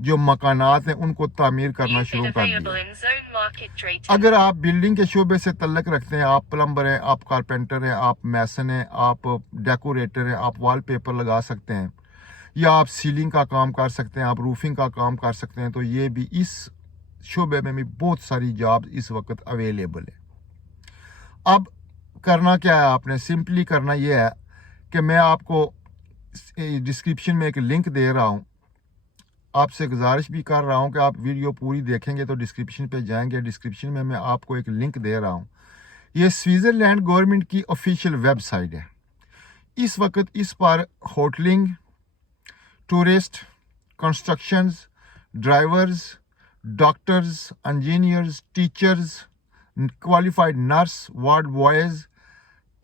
جو مکانات ہیں ان کو تعمیر کرنا شروع کر دیا. اگر آپ بلڈنگ کے شعبے سے تعلق رکھتے ہیں, آپ پلمبر ہیں, آپ کارپینٹر ہیں, آپ میسن ہیں, آپ ڈیکوریٹر ہیں, آپ وال پیپر لگا سکتے ہیں, یا آپ سیلنگ کا کام کر سکتے ہیں, آپ روفنگ کا کام کر سکتے ہیں, تو یہ بھی اس شعبے میں بھی بہت ساری جاب اس وقت اویلیبل ہے. اب کرنا کیا ہے, آپ نے سمپلی کرنا یہ ہے کہ میں آپ کو ڈسکرپشن میں ایک لنک دے رہا ہوں. آپ سے گزارش بھی کر رہا ہوں کہ آپ ویڈیو پوری دیکھیں گے تو ڈسکرپشن پہ جائیں گے. ڈسکرپشن میں آپ کو ایک لنک دے رہا ہوں. یہ سوئٹزرلینڈ گورنمنٹ کی آفیشیل ویب سائٹ ہے. اس وقت اس پر hotelling, tourist, constructions, drivers, doctors, engineers, teachers, qualified nurse, ward boys,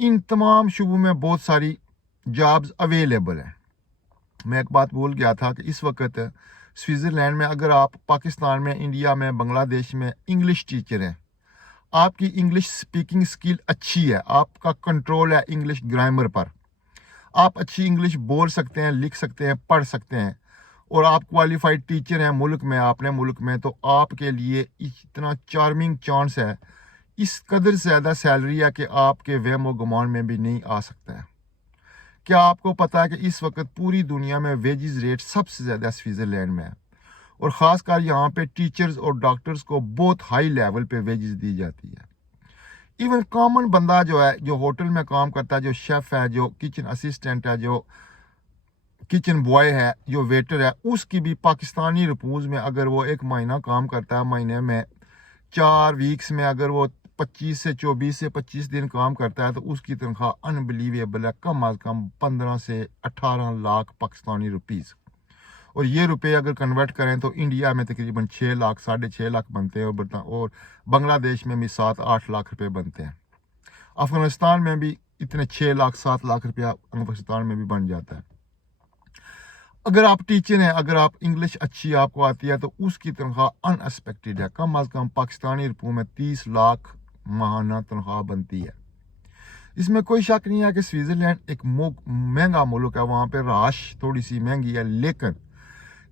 ان تمام شعبوں میں بہت ساری جابز اویلیبل ہیں. میں ایک بات بھول گیا تھا کہ اس وقت سوئٹزرلینڈ میں اگر آپ پاکستان میں, انڈیا میں, بنگلہ دیش میں انگلش ٹیچر ہیں, آپ کی انگلش سپیکنگ سکل اچھی ہے, آپ کا کنٹرول ہے انگلش گرامر پر, آپ اچھی انگلش بول سکتے ہیں, لکھ سکتے ہیں, پڑھ سکتے ہیں, اور آپ کوالیفائڈ ٹیچر ہیں ملک میں, اپنے ملک میں, تو آپ کے لیے اتنا چارمنگ چانس ہے, اس قدر زیادہ سیلری ہے کہ آپ کے وہم و گمان میں بھی نہیں آ سکتا ہے. کیا آپ کو پتا ہے کہ اس وقت پوری دنیا میں ویجز ریٹ سب سے زیادہ سوئٹزرلینڈ میں ہے, اور خاص کر یہاں پہ ٹیچرز اور ڈاکٹرز کو بہت ہائی لیول پہ ویجز دی جاتی ہے. ایون کامن بندہ جو ہے, جو ہوٹل میں کام کرتا ہے, جو شیف ہے, جو کچن اسسٹنٹ ہے, جو کچن بوائے ہے, جو ویٹر ہے, اس کی بھی پاکستانی رپوز میں اگر وہ ایک مہینہ کام کرتا ہے, مہینے میں 4 ویکس میں اگر وہ 24 سے 25 دن کام کرتا ہے, تو اس کی تنخواہ انبلیویبل ہے, کم از کم 15 سے 18 لاکھ پاکستانی روپیز. اور یہ روپے اگر کنورٹ کریں تو انڈیا میں تقریباً 6 لاکھ 6.5 لاکھ بنتے ہیں, اور بنگلہ دیش میں بھی 7-8 لاکھ روپے بنتے ہیں. افغانستان میں بھی اتنے 6 لاکھ 7 لاکھ روپیہ افغانستان میں بھی بن جاتا ہے. اگر آپ ٹیچر ہیں, اگر آپ انگلش اچھی آپ کو آتی ہے, تو اس کی تنخواہ ان ایکسپیکٹڈ ہے, کم از کم پاکستانی روپوں میں 30 لاکھ ماہانہ تنخواہ بنتی ہے. اس میں کوئی شک نہیں ہے کہ سوئٹزرلینڈ ایک مہنگا ملک ہے, وہاں پہ رہائش تھوڑی سی مہنگی ہے, لیکن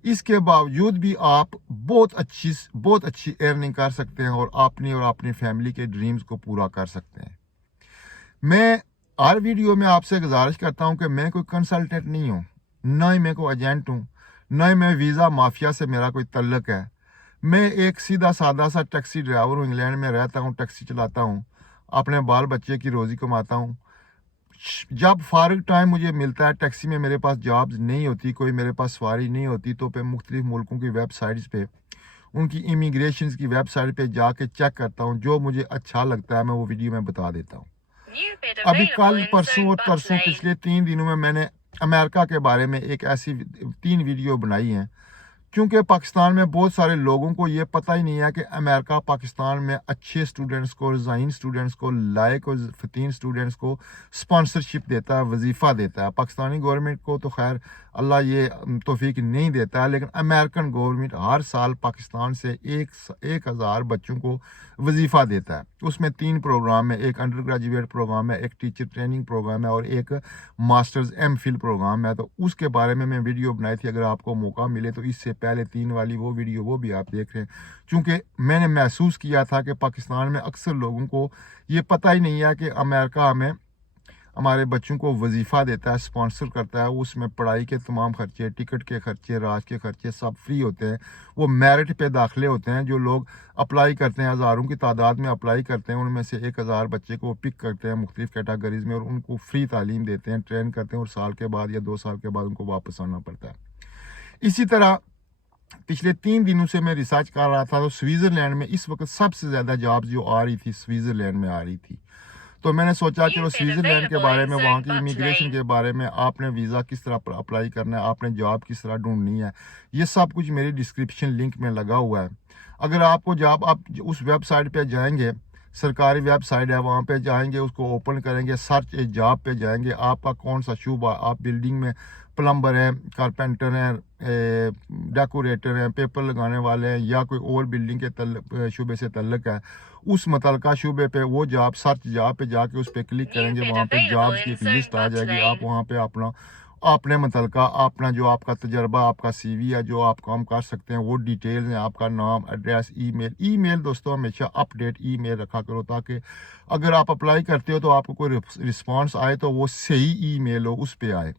اس کے باوجود بھی آپ بہت اچھی ارننگ کر سکتے ہیں, اور اپنی فیملی کے ڈریمز کو پورا کر سکتے ہیں. میں ہر ویڈیو میں آپ سے گزارش کرتا ہوں کہ میں کوئی کنسلٹنٹ نہیں ہوں, نہ ہی میں کوئی ایجنٹ ہوں, نہ ہی میں ویزا مافیا سے میرا کوئی تعلق ہے. میں ایک سیدھا سادہ سا ٹیکسی ڈرائیور ہوں, انگلینڈ میں رہتا ہوں, ٹیکسی چلاتا ہوں, اپنے بال بچے کی روزی کماتا ہوں. جب فارغ ٹائم مجھے ملتا ہے, ٹیکسی میں میرے پاس جابز نہیں ہوتی, کوئی میرے پاس سواری نہیں ہوتی, تو پہ مختلف ملکوں کی ویب سائٹس پہ, ان کی امیگریشنز کی ویب سائٹ پہ جا کے چیک کرتا ہوں, جو مجھے اچھا لگتا ہے میں وہ ویڈیو میں بتا دیتا ہوں. ابھی کل پرسوں اور ترسوں پچھلے 3 دنوں میں نے امریکہ کے بارے میں ایک ایسی 3 ویڈیو بنائی ہیں, کیونکہ پاکستان میں بہت سارے لوگوں کو یہ پتہ ہی نہیں ہے کہ امریکہ پاکستان میں اچھے اسٹوڈنٹس کو, ریزائن اسٹوڈنٹس کو, لائق اور فتین اسٹوڈنٹس کو اسپانسرشپ دیتا ہے, وظیفہ دیتا ہے. پاکستانی گورنمنٹ کو تو خیر اللہ یہ توفیق نہیں دیتا ہے, لیکن امریکن گورنمنٹ ہر سال پاکستان سے 1000 بچوں کو وظیفہ دیتا ہے. اس میں 3 پروگرام ہے, ایک انڈر گریجویٹ پروگرام ہے, ایک ٹیچر ٹریننگ پروگرام ہے, اور ایک ماسٹرز ایم فل پروگرام ہے. تو اس کے بارے میں ویڈیو بنائی تھی, اگر آپ کو موقع ملے تو اس سے پہلے 3 والی وہ ویڈیو وہ بھی آپ دیکھ رہے ہیں, کیونکہ میں نے محسوس کیا تھا کہ پاکستان میں اکثر لوگوں کو یہ پتہ ہی نہیں ہے کہ امریکہ ہمیں ہمارے بچوں کو وظیفہ دیتا ہے, اسپانسر کرتا ہے, اس میں پڑھائی کے تمام خرچے, ٹکٹ کے خرچے, راج کے خرچے سب فری ہوتے ہیں. وہ میرٹ پہ داخلے ہوتے ہیں, جو لوگ اپلائی کرتے ہیں, ہزاروں کی تعداد میں اپلائی کرتے ہیں, ان میں سے 1000 بچے کو پک کرتے ہیں مختلف کیٹاگریز میں, اور ان کو فری تعلیم دیتے ہیں, ٹرین کرتے ہیں, اور سال کے بعد یا 2 سال کے بعد ان کو واپس آنا پڑتا ہے. اسی طرح پچھلے 3 دنوں سے میں ریسرچ کر رہا تھا, تو سوئٹزرلینڈ میں اس وقت سب سے زیادہ جابز جو آ رہی تھی سوئٹزرلینڈ میں آ رہی تھی. تو میں نے سوچا چلو سوئٹزرلینڈ کے بارے میں, وہاں کی امیگریشن کے بارے میں, آپ نے ویزا کس طرح اپلائی کرنا ہے, آپ نے جاب کس طرح ڈھونڈنی ہے, یہ سب کچھ میری ڈسکرپشن لنک میں لگا ہوا ہے. اگر آپ کو جاب, آپ اس ویب سائٹ پہ جائیں گے, سرکاری ویب سائٹ ہے, وہاں پہ جائیں گے, اس کو اوپن کریں گے, سرچ اے جاب پہ جائیں گے, آپ کا کون سا شعبہ, آپ بلڈنگ میں پلمبر ہیں, کارپینٹر ہیں, ڈیکوریٹر ہیں, پیپر لگانے والے ہیں, یا کوئی اور بلڈنگ کے شعبے سے تعلق ہے, اس متعلقہ شعبے پہ وہ جاب, سرچ جاب پہ جا کے اس پہ کلک کریں گے, وہاں پہ جابز کی ایک لسٹ آ جائے گی. آپ وہاں پہ اپنا اپنے متعلقہ اپنا جو آپ کا تجربہ، آپ کا سی وی ہے، جو آپ کام کر سکتے ہیں وہ ڈیٹیلز ہیں، آپ کا نام، ایڈریس، ای میل دوستوں ہمیشہ اپ ڈیٹ ای میل رکھا کرو، تاکہ اگر آپ اپلائی کرتے ہو تو آپ کو کوئی رسپانس آئے تو وہ صحیح ای میل ہو، اس پہ آئے۔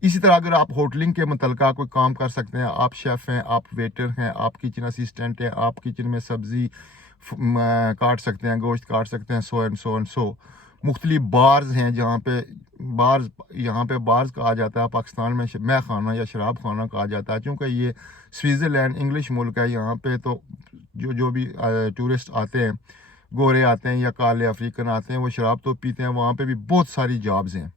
اسی طرح اگر آپ ہوٹلنگ کے متعلقہ کوئی کام کر سکتے ہیں، آپ شیف ہیں، آپ ویٹر ہیں، آپ کچن اسسٹنٹ ہیں، آپ کچن میں سبزی کاٹ سکتے ہیں، گوشت کاٹ سکتے ہیں، سو مختلف بارز ہیں جہاں پہ بارز، یہاں پہ بارز کہا جاتا ہے، پاکستان میں مے خانہ یا شراب خانہ کہا جاتا ہے، چونکہ یہ سوئٹزرلینڈ انگلش ملک ہے، یہاں پہ تو جو بھی ٹورسٹ آتے ہیں، گورے آتے ہیں یا کالے افریقن آتے ہیں، وہ شراب تو پیتے ہیں، وہاں پہ بھی بہت ساری جابز ہیں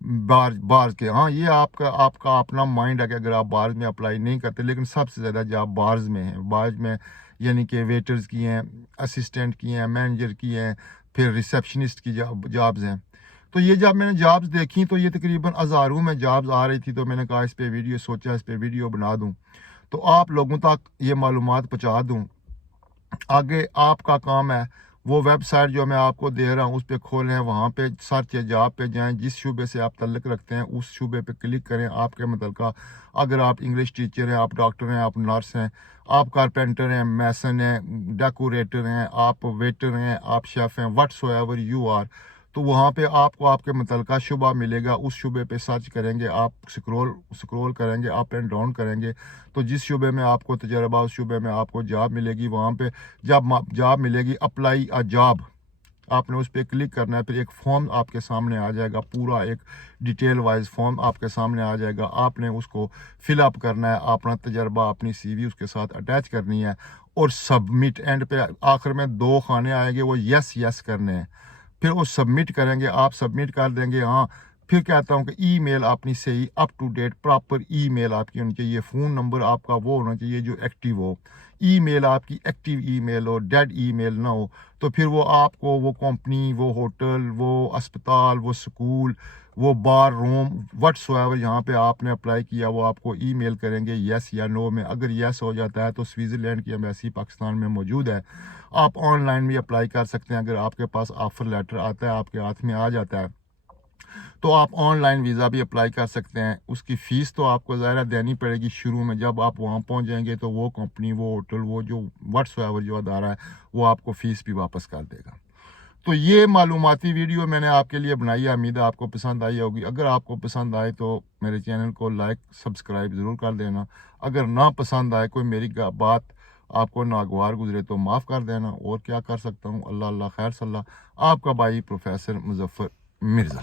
بارز کے۔ ہاں یہ آپ کا اپنا مائنڈ ہے کہ اگر آپ بارز میں اپلائی نہیں کرتے، لیکن سب سے زیادہ جاب بارز میں ہیں، بارز میں یعنی کہ ویٹرز کی ہیں، اسسٹنٹ کی ہیں، مینیجر کی ہیں، پھر ریسیپشنسٹ کی جابز ہیں۔ تو یہ جب میں نے جابز دیکھی تو یہ تقریباً ہزاروں میں جابز آ رہی تھی، تو میں نے کہا اس پہ ویڈیو بنا دوں تو آپ لوگوں تک یہ معلومات پہنچا دوں۔ آگے آپ کا کام ہے وہ ویب سائٹ جو میں آپ کو دے رہا ہوں اس پہ کھولیں، وہاں پہ سرچ یا جاب پہ جائیں، جس شعبے سے آپ تعلق رکھتے ہیں اس شعبے پہ کلک کریں۔ آپ کے متعلقہ اگر آپ انگلش ٹیچر ہیں، آپ ڈاکٹر ہیں، آپ نرس ہیں، آپ کارپینٹر ہیں، میسن ہیں، ڈیکوریٹر ہیں، آپ ویٹر ہیں، آپ شیف ہیں، whatsoever you are, تو وہاں پہ آپ کو آپ کے متعلقہ شعبہ ملے گا، اس شعبے پہ سرچ کریں گے، آپ سکرول کریں گے، اپ اینڈ ڈاؤن کریں گے، تو جس شعبے میں آپ کو تجربہ، اس شعبے میں آپ کو جاب ملے گی، وہاں پہ جب جاب ملے گی اپلائی ا جاب، آپ نے اس پہ کلک کرنا ہے، پھر ایک فارم آپ کے سامنے آ جائے گا، پورا ایک ڈیٹیل وائز فارم آپ کے سامنے آ جائے گا، آپ نے اس کو فل اپ کرنا ہے، اپنا تجربہ، اپنی سی وی اس کے ساتھ اٹیچ کرنی ہے، اور سبمٹ، اینڈ پہ آخر میں 2 خانے آئیں گے، وہ یس کرنے ہیں، پھر وہ سبمٹ کریں گے، آپ سبمٹ کر دیں گے۔ ہاں پھر کہتا ہوں کہ ای میل اپنی صحیح اپ ٹو ڈیٹ پراپر ای میل آپ کی ہونی چاہیے، فون نمبر آپ کا وہ ہونا چاہیے جو ایکٹیو ہو، ای میل آپ کی ایکٹیو ای میل ہو، ڈیڈ ای میل نہ ہو، تو پھر وہ آپ کو وہ کمپنی، وہ ہوٹل، وہ اسپتال، وہ سکول، وہ بار روم، وٹ سو ایور یہاں پہ آپ نے اپلائی کیا، وہ آپ کو ای میل کریں گے یس یا نو میں۔ اگر یس ہو جاتا ہے تو سوئٹزرلینڈ کی ایمبیسی پاکستان میں موجود ہے، آپ آن لائن بھی اپلائی کر سکتے ہیں۔ اگر آپ کے پاس آفر لیٹر آتا ہے، آپ کے ہاتھ میں آ جاتا ہے، تو آپ آن لائن ویزا بھی اپلائی کر سکتے ہیں۔ اس کی فیس تو آپ کو ظاہر دینی پڑے گی شروع میں، جب آپ وہاں پہنچ جائیں گے تو وہ کمپنی، وہ ہوٹل، وہ جو وٹ سو ایور جو ادارہ ہے، وہ آپ کو فیس بھی واپس کر دے گا۔ تو یہ معلوماتی ویڈیو میں نے آپ کے لیے بنائی ہے، امید ہے آپ کو پسند آئی ہوگی۔ اگر آپ کو پسند آئے تو میرے چینل کو لائک، سبسکرائب ضرور کر دینا۔ اگر نہ پسند آئے، کوئی میری بات آپ کو ناگوار گزرے تو معاف کر دینا، اور کیا کر سکتا ہوں۔ اللہ خیر صلی اللہ، آپ کا بھائی پروفیسر مظفر مرزا۔